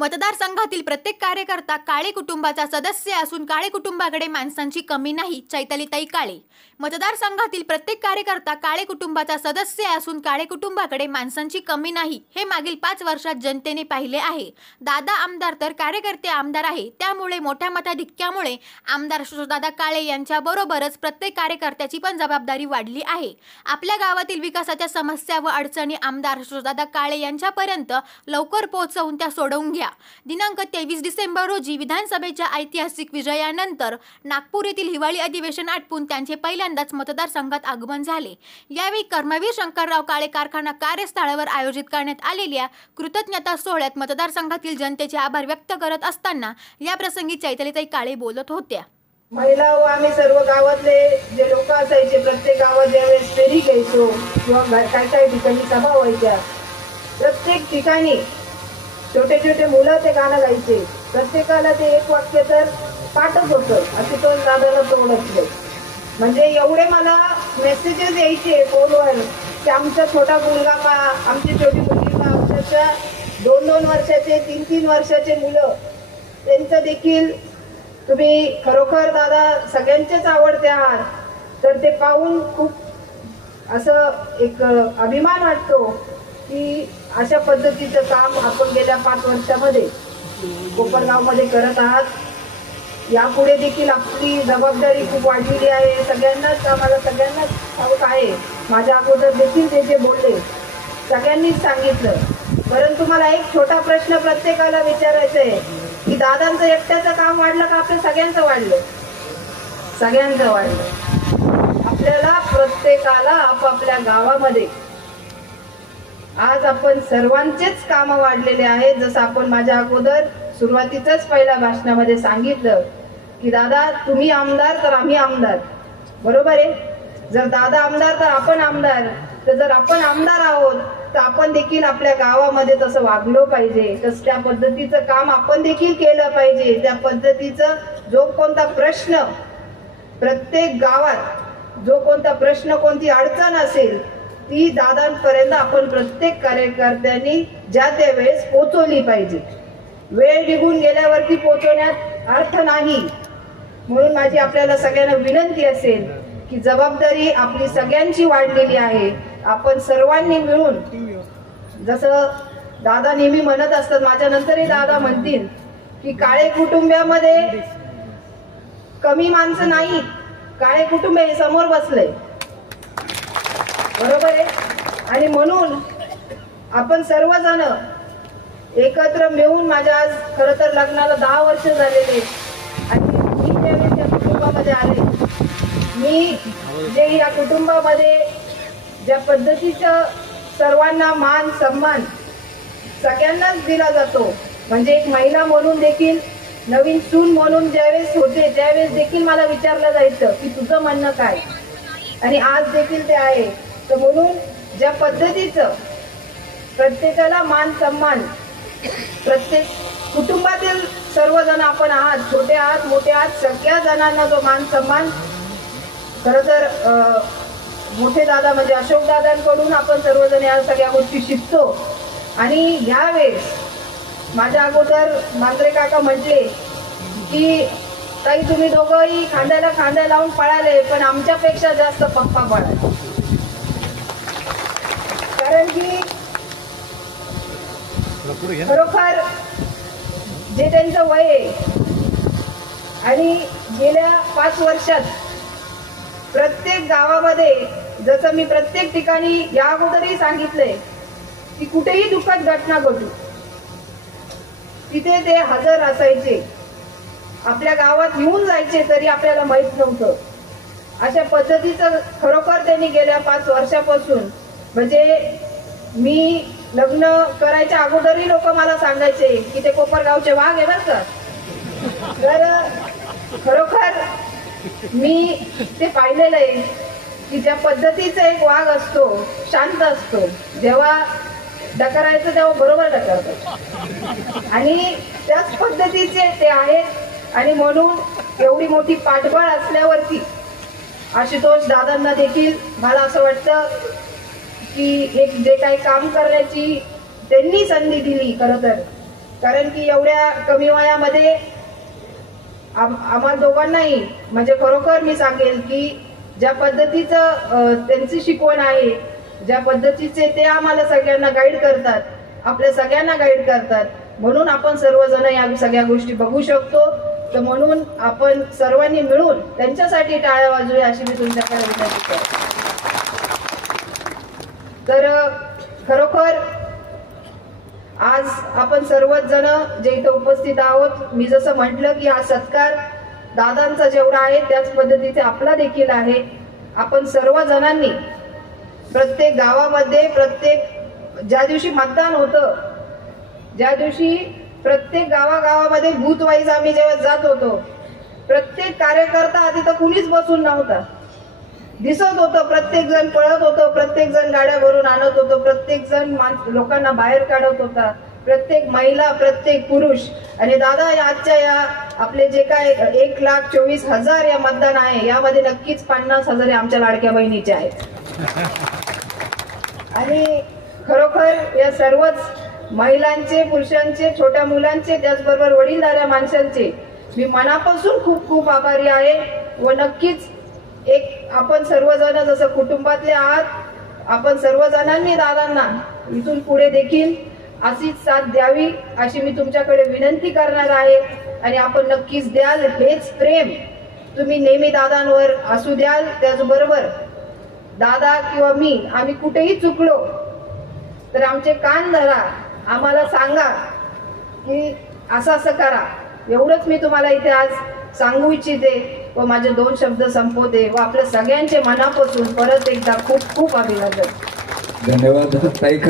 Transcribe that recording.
मतदारसंघातील प्रत्येक कार्यकर्ता काळे कुटुंबाचा सदस्य असून काळे कुटुंबाकडे माणसांची कमी नाही. चैतालीताई काळे. मतदारसंघातील प्रत्येक कार्यकर्ता काळे कुटुंबाचा सदस्य असून काळे कुटुंबाकडे माणसांची कमी नाही, हे मागील 5 वर्षात जनतेने पाहिले आहे. दादा आमदार तर कार्यकर्ते आमदार आहे, त्यामुळे मोठ्या मताधिक्यामुळे आमदार दादा काळे यांच्याबरोबरच प्रत्येक कार्यकर्त्याची पण जबाबदारी वाढली आहे. आपल्या गावातील विकासाच्या समस्या व अडचणी आमदार दादा काळे यांच्यापर्यंत लवकर पोहोचवून त्या सोडवून घ्या. दिनांक 23 डिसेंबर रोजी विधानसभेच्या ऐतिहासिक विजयानंतर नागपूर येथील हिवाळी अधिवेशन आटपून त्यांचे पहिल्यांदाच मतदारसंघात आगमन झाले. यावेळी कर्मवीर शंकरराव काळे कारखाना कार्यस्थळावर आयोजित करण्यात आलेल्या कृतज्ञता सोहळ्यात मतदारसंघातील जनतेचे आभार व्यक्त करत असताना या प्रसंगी चैतालीताई काळे बोलत होत्या. महिला व आम्ही सर्व गावातले जे लोक असायचे, प्रत्येक गावात ज्यावेळेस फेरी घ्यायचो किंवा काय ठिकाणी सभा व्हायच्या, प्रत्येक ठिकाणी छोटे छोटे मुलं ते गाणं गायचे. प्रत्येकाला ते एक वाक्य तर पाठच होतं. आशुतोष दादाला तोड असले म्हणजे एवढे मला मेसेजेस यायचे फोनवर की आमचा छोटा मुलगा पा, आमची छोटी मुलगी पा, अक्षरशः 2-2 वर्षाचे 3-3 वर्षाचे मुलं, त्यांचं देखील तुम्ही खरोखर दादा सगळ्यांचेच आवडते आहात. तर ते पाहून खूप असं एक अभिमान वाटतो की अशा पद्धतीचं काम आपण गेल्या 5 वर्षामध्ये कोपरगावमध्ये करत आहात. यापुढे देखील आपली जबाबदारी खूप वाढलेली आहे. सगळ्यांनाच आम्हाला सगळ्यांनाच ठाऊक आहे. माझ्या अगोदर देखील ते जे बोलले सगळ्यांनीच सांगितलं. परंतु मला एक छोटा प्रश्न प्रत्येकाला विचारायचा आहे की दादांचं एकट्याचं काम वाढलं का आपलं सगळ्यांचं वाढलं? सगळ्यांचं वाढलं. आपल्याला प्रत्येकाला आपापल्या गावामध्ये आज आपण सर्वांचेच कामं वाढलेले आहेत. जसं आपण माझ्या अगोदर सुरुवातीचंच पहिल्या भाषणामध्ये सांगितलं की दादा तुम्ही आमदार तर आम्ही आमदार, बरोबर आहे. जर दादा आमदार तर आपण आमदार. तर जर आपण आमदार आहोत तर आपण देखील आपल्या गावामध्ये तसं वागलो पाहिजे. तसं त्या पद्धतीचं काम आपण देखील केलं पाहिजे. त्या पद्धतीचं जो कोणता प्रश्न प्रत्येक गावात, जो कोणता प्रश्न, कोणती अडचण असेल ती दादांपर्यंत आपण प्रत्येक कार्यकर्त्यांनी ज्या त्या वेळेस पोहोचवली पाहिजे. वेळ निघून गेल्यावरती पोहोचवण्यात अर्थ नाही. म्हणून माझी आपल्याला सगळ्यांना विनंती असेल की जबाबदारी आपली सगळ्यांची वाढलेली आहे. आपण सर्वांनी मिळून, जसं दादा नेहमी म्हणत असतात, माझ्या नंतरही दादा म्हणतील की काळे कुटुंबामध्ये कमी माणसं नाहीत. काळे कुटुंब हे समोर बसलंय, बरोबर आहे. आणि म्हणून आपण सर्वजण एकत्र मिळून, माझ्या आज खरं तर लग्नाला 10 वर्ष झालेले आणि मी ज्यावेळेस या कुटुंबामध्ये आले, मी जे या कुटुंबामध्ये ज्या पद्धतीचं सर्वांना मान सन्मान सगळ्यांनाच दिला जातो, म्हणजे एक महिला म्हणून देखील, नवीन सून म्हणून ज्यावेळेस होते त्यावेळेस देखील मला विचारलं जायचं की तुझं म्हणणं काय, आणि आज देखील ते आहे. तर म्हणून ज्या पद्धतीचं प्रत्येकाला मान सन्मान, प्रत्येक कुटुंबातील सर्वजण आपण आहात, छोटे आहात मोठे आहात, सगळ्या जणांना जो मान सन्मान, खरं तर मोठे दादा म्हणजे अशोक दादांकडून आपण सर्वजण या सगळ्या गोष्टी शिकतो. आणि यावेळेस माझ्या अगोदर मांजरे काका म्हटले की ताई तुम्ही दोघंही खांद्याला खांदा लावून पळाले, पण आमच्यापेक्षा जास्त पप्पा पळाले. कारण की खरोखर जे त्यांचं वय आहे आणि गेल्या 5 वर्षात प्रत्येक गावामध्ये, जसं मी प्रत्येक ठिकाणी या अगोदरही सांगितलंय की कुठेही दुःखद घटना घडू तिथे ते हजर असायचे. आपल्या गावात येऊन जायचे तरी आपल्याला माहित नव्हतं. अशा पद्धतीचं खरोखर त्यांनी गेल्या 5 वर्षापासून, म्हणजे मी लग्न करायच्या अगोदरही लोक मला सांगायचे की ते कोपरगावचे वाघ आहे बरं का. तर खरोखर मी ते पाहिलेलं आहे की ज्या पद्धतीचा एक वाघ असतो, शांत असतो, जेव्हा डकरायचं तेव्हा बरोबर डकरतो, आणि त्याच पद्धतीचे ते आहेत. आणि म्हणून एवढी मोठी पाठबळ असल्यावरती आशुतोष दादांना देखील मला असं वाटतं की एक जे काही काम करण्याची त्यांनी संधी दिली, खरं तर कारण की एवढ्या कमी वयामध्ये आम्हाला दोघांनाही म्हणजे खरोखर मी सांगेल की ज्या पद्धतीचं त्यांची शिकवण आहे, ज्या पद्धतीचे ते आम्हाला सगळ्यांना गाईड करतात, आपल्या सगळ्यांना गाईड करतात, म्हणून आपण सर्वजण या सगळ्या गोष्टी बघू शकतो. तर म्हणून आपण सर्वांनी मिळून त्यांच्यासाठी टाळ्या वाजवूया अशी मी तुमच्याकडे विनंती करते. तर खरोखर आज आपण सर्वच जण जे इथं उपस्थित आहोत, मी जसं म्हटलं की हा सत्कार दादांचा जेवढा आहे त्याच पद्धतीचे आपला देखील आहे. आपण सर्व जणांनी प्रत्येक गावामध्ये, प्रत्येक ज्या दिवशी मतदान होतं, ज्या दिवशी प्रत्येक गावागावामध्ये बूथ वाईज आम्ही जेव्हा जात होतो, प्रत्येक कार्यकर्ता आधी तर कुणीच बसून नव्हता, दिसत होतं. प्रत्येक जण पळत होतं, प्रत्येक जण गाड्या भरून आणत होतो, प्रत्येक जण लोकांना बाहेर काढत होता, प्रत्येक महिला, प्रत्येक पुरुष. आणि दादा आजच्या या आपले जे काय 1,24,000 या मतदान आहे, यामध्ये नक्कीच 50,000 आमच्या लाडक्या बहिणीचे आहेत. आणि खरोखर या सर्वच महिलांचे, पुरुषांचे, छोट्या मुलांचे, त्याचबरोबर वडीलधाऱ्या माणसांचे मी मनापासून खूप खूप आभारी आहे. व नक्कीच एक आपण सर्वजण जसं कुटुंबातले आहात, आपण सर्वजणांनी दादांना इथून पुढे देखील अशीच साथ द्यावी अशी मी तुमच्याकडे विनंती करणार आहे. आणि आपण नक्कीच द्याल. हेच प्रेम तुम्ही नेहमी दादांवर असू द्याल. त्याचबरोबर दादा किंवा मी आम्ही कुठेही चुकलो तर आमचे कान धरा, आम्हाला सांगा की असं असं करा. एवढंच मी तुम्हाला इथे आज सांगू इच्छिते व माझे 2 शब्द संपवते. व आपल्या सगळ्यांचे मनापासून परत एकदा खूप खूप अभिनंदन. धन्यवाद ताई.